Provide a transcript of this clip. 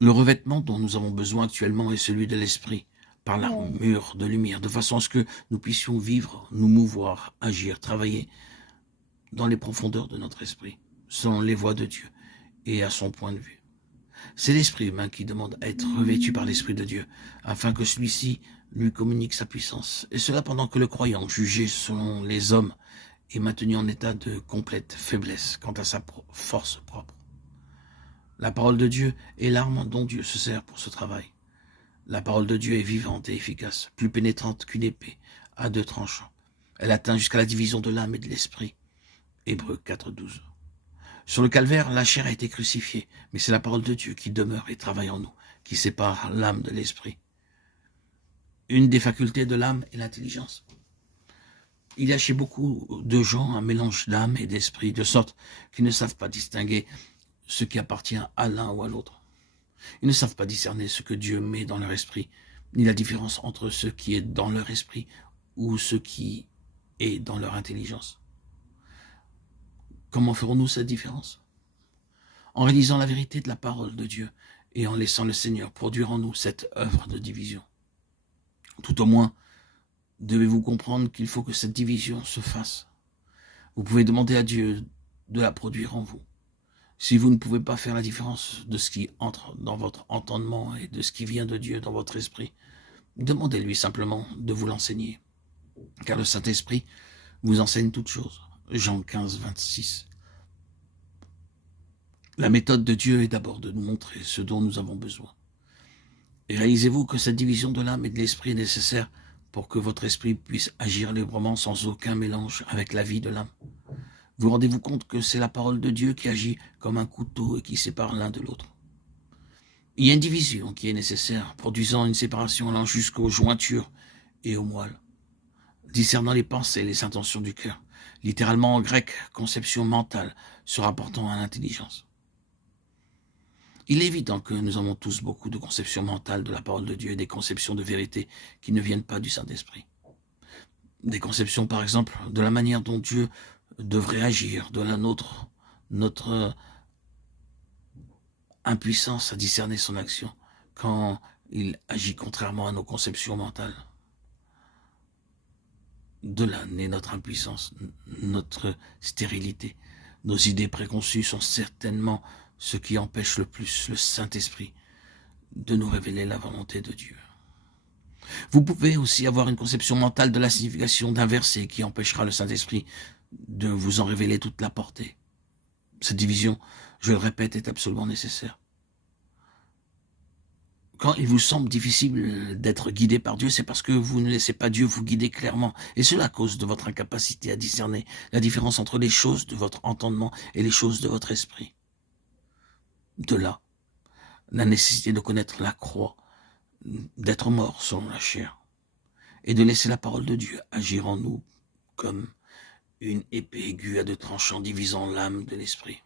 Le revêtement dont nous avons besoin actuellement est celui de l'esprit, par Ouais. l'armure de lumière, de façon à ce que nous puissions vivre, nous mouvoir, agir, travailler dans les profondeurs de notre esprit, selon les voies de Dieu et à son point de vue. C'est l'esprit humain qui demande à être revêtu par l'Esprit de Dieu, afin que celui-ci lui communique sa puissance. Et cela pendant que le croyant, jugé selon les hommes, est maintenu en état de complète faiblesse quant à sa force propre. La parole de Dieu est l'arme dont Dieu se sert pour ce travail. La parole de Dieu est vivante et efficace, plus pénétrante qu'une épée, à deux tranchants. Elle atteint jusqu'à la division de l'âme et de l'esprit. Hébreux 4,12. Sur le calvaire, la chair a été crucifiée, mais c'est la parole de Dieu qui demeure et travaille en nous, qui sépare l'âme de l'esprit. Une des facultés de l'âme est l'intelligence. Il y a chez beaucoup de gens un mélange d'âme et d'esprit, de sorte qu'ils ne savent pas distinguer ce qui appartient à l'un ou à l'autre. Ils ne savent pas discerner ce que Dieu met dans leur esprit, ni la différence entre ce qui est dans leur esprit ou ce qui est dans leur intelligence. Comment ferons-nous cette différence? En réalisant la vérité de la parole de Dieu et en laissant le Seigneur produire en nous cette œuvre de division. Tout au moins, devez-vous comprendre qu'il faut que cette division se fasse. Vous pouvez demander à Dieu de la produire en vous. Si vous ne pouvez pas faire la différence de ce qui entre dans votre entendement et de ce qui vient de Dieu dans votre esprit, demandez-lui simplement de vous l'enseigner. Car le Saint-Esprit vous enseigne toutes choses. Jean 15, 26. La méthode de Dieu est d'abord de nous montrer ce dont nous avons besoin. Et réalisez-vous que cette division de l'âme et de l'esprit est nécessaire pour que votre esprit puisse agir librement sans aucun mélange avec la vie de l'âme. Vous rendez-vous compte que c'est la parole de Dieu qui agit comme un couteau et qui sépare l'un de l'autre. Il y a une division qui est nécessaire, produisant une séparation allant jusqu'aux jointures et aux moelles, discernant les pensées et les intentions du cœur, littéralement en grec, conception mentale, se rapportant à l'intelligence. Il est évident que nous avons tous beaucoup de conceptions mentales de la parole de Dieu et des conceptions de vérité qui ne viennent pas du Saint-Esprit. Des conceptions, par exemple, de la manière dont Dieu devrait agir, de notre impuissance à discerner son action quand il agit contrairement à nos conceptions mentales. De là naît notre impuissance, notre stérilité. Nos idées préconçues sont certainement ce qui empêche le plus le Saint-Esprit de nous révéler la volonté de Dieu. Vous pouvez aussi avoir une conception mentale de la signification d'un verset qui empêchera le Saint-Esprit de vous en révéler toute la portée. Cette division, je le répète, est absolument nécessaire. Quand il vous semble difficile d'être guidé par Dieu, c'est parce que vous ne laissez pas Dieu vous guider clairement. Et cela à cause de votre incapacité à discerner la différence entre les choses de votre entendement et les choses de votre esprit. De là, la nécessité de connaître la croix, d'être mort selon la chair, et de laisser la parole de Dieu agir en nous comme une épée aiguë à deux tranchants divisant l'âme de l'esprit.